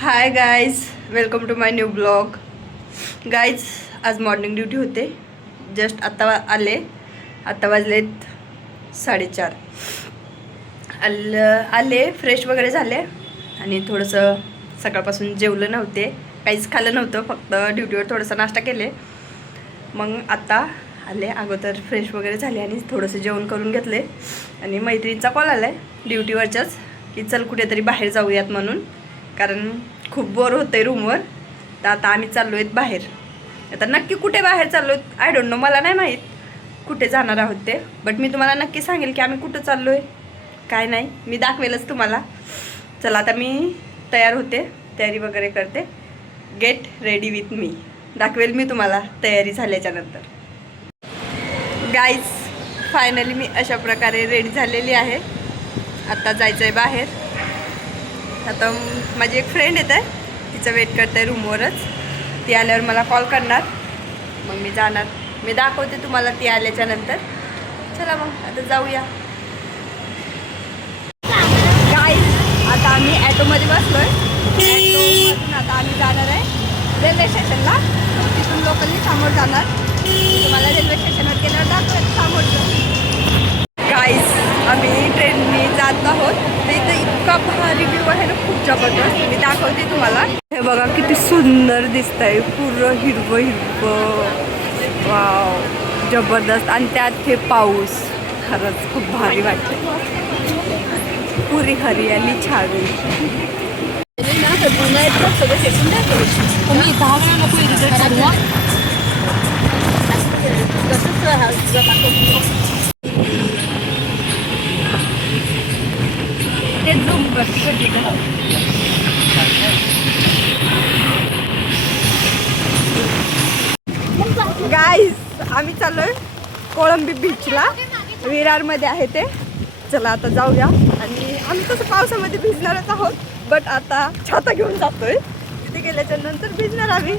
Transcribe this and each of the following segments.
High guys, welcome to my new blog. Guys, आज morning duty होते. Just आत्ता आले. आत्ता वाजलेत 4:30. आले फ्रेश वगैरे झाले आणि थोडंसं सकाळपासून जेवलं नव्हते, काहीच खाल्लं नव्हतं, फक्त ड्युटीवर थोडंसं नाश्ता केले. मग आत्ता आले, अगोदर फ्रेश वगैरे झाले आणि थोडंसं जेवण करून घेतले. आणि मैत्रिणीचा कॉल आला आहे ड्युटीवरच्याच की चल कुठेतरी बाहेर जाऊयात म्हणून, कारण खूप बोर होतं आहे रूमवर. तर आता आम्ही चाललो आहेत बाहेर. आता नक्की कुठे बाहेर चाललो आहेत आय डोंट नो, मला नाही माहीत कुठे जाणार आहोत ते, बट मी तुम्हाला नक्की सांगेल की आम्ही कुठं चाललो आहे काय नाही, मी दाखवेलच तुम्हाला. चला आता मी तयार होते, तयारी वगैरे करते. गेट रेडी विथ मी, दाखवेल मी तुम्हाला तयारी झाल्याच्यानंतर. गाईज, फायनली मी अशा प्रकारे रेडी झालेली आहे. आत्ता जायचं आहे बाहेर. आता माझी एक फ्रेंड येत आहे, तिचं वेट करते आहे रूमवरच. ती आल्यावर मला कॉल करणार, मग मी जाणार. मी दाखवते तुम्हाला ती आल्याच्या नंतर. चला मग आता जाऊया. गाईज, आता आम्ही ॲटोमध्ये बसलो आहे. ॲटोमधून आता आम्ही जाणार आहे रेल्वे स्टेशनला. तिथून लोकलनी समोर जाणार. तुम्हाला रेल्वे स्टेशनवर गेल्यावर दाखवत समोरचं. गाईज, आम्ही ट्रेनने जात आहोत. ते इथं इतका भारी व्ह्यू आहे ना, खूप जबरदस्त. मी दाखवते तुम्हाला. हे बघा किती सुंदर दिसत आहे, पूर्ण हिरवं हिरवं. वाव, जबरदस्त. आणि त्यात हे पाऊस, खरंच खूप भारी वाटते. पुरी हरियाली छावी. गाईज, आम्ही चाललोय कोळंबी बीचला. विरारमध्ये आहे ते. चला आता जाऊया. आणि आम्ही तसं पावसामध्ये भिजणारच आहोत, बट आता छाता घेऊन जातोय. तिथे गेल्याच्या नंतर भिजणार आम्ही.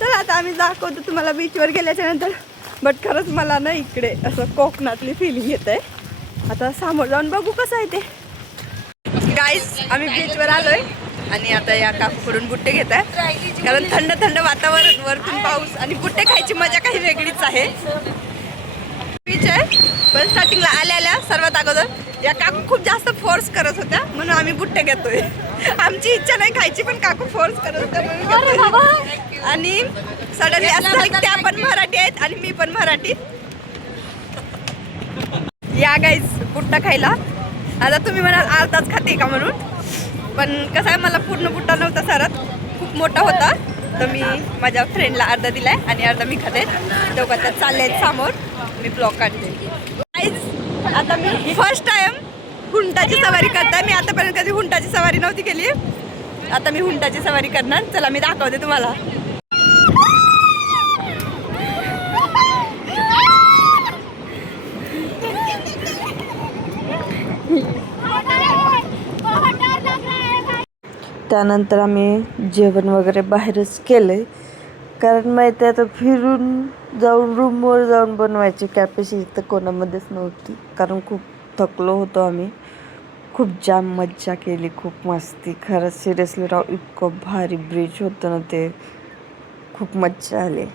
चला आता आम्ही दाखवतो तुम्हाला बीचवर गेल्याच्या नंतर. बट खरंच मला ना इकडे असं कोकणातली फिलिंग येत आहे. आता समोर जाऊन बघू कसं आहे ते. गाईज, आम्ही बीचवर आलोय आणि आता या काकूकडून बुट्टे घेत आहे, कारण थंड थंड वातावरण, वरतून पाऊस आणि बुट्टे खायची मजा काही वेगळीच आहे. बीच आहे, पण स्टार्टिंगला आल्या सर्वात अगोदर या काकू खूप जास्त फोर्स करत होत्या, म्हणून आम्ही बुट्टे घेतोय. आमची इच्छा नाही खायची, पण काकू फोर्स करत होत्या म्हणून. आणि सडनली असं की त्या पण मराठी आहेत आणि मी पण मराठी. या गाईज बुट्टा खायला. आता तुम्ही म्हणाल अर्धाच खाते का म्हणून, पण कसं आहे, मला पूर्ण बुट्टा नव्हता सरत, खूप मोठा होता. तर मी माझ्या फ्रेंडला अर्धा दिलाय आणि अर्धा मी खाते. दोघं तर चालले आहेत समोर, मी ब्लॉग काढते. गाईज, आता मी फर्स्ट टाइम हुंटाची सवारी करताय. मी आतापर्यंत कधी हुंटाची सवारी नव्हती केली. आता मी हुंटाची सवारी करणार. चला मी दाखवते तुम्हाला. त्यानंतर आम्ही जेवण वगैरे बाहेरच केले, कारण माहिती आहे आता फिरून जाऊन रूमवर जाऊन बनवायची कॅपॅसिटी तर कोणामध्येच नव्हती, कारण खूप थकलो होतो आम्ही. खूप जाम मज्जा केली, खूप मस्ती. खरंच सिरियसली राव, इतकं भारी ब्रिज होतं ना ते, खूप मज्जा आली.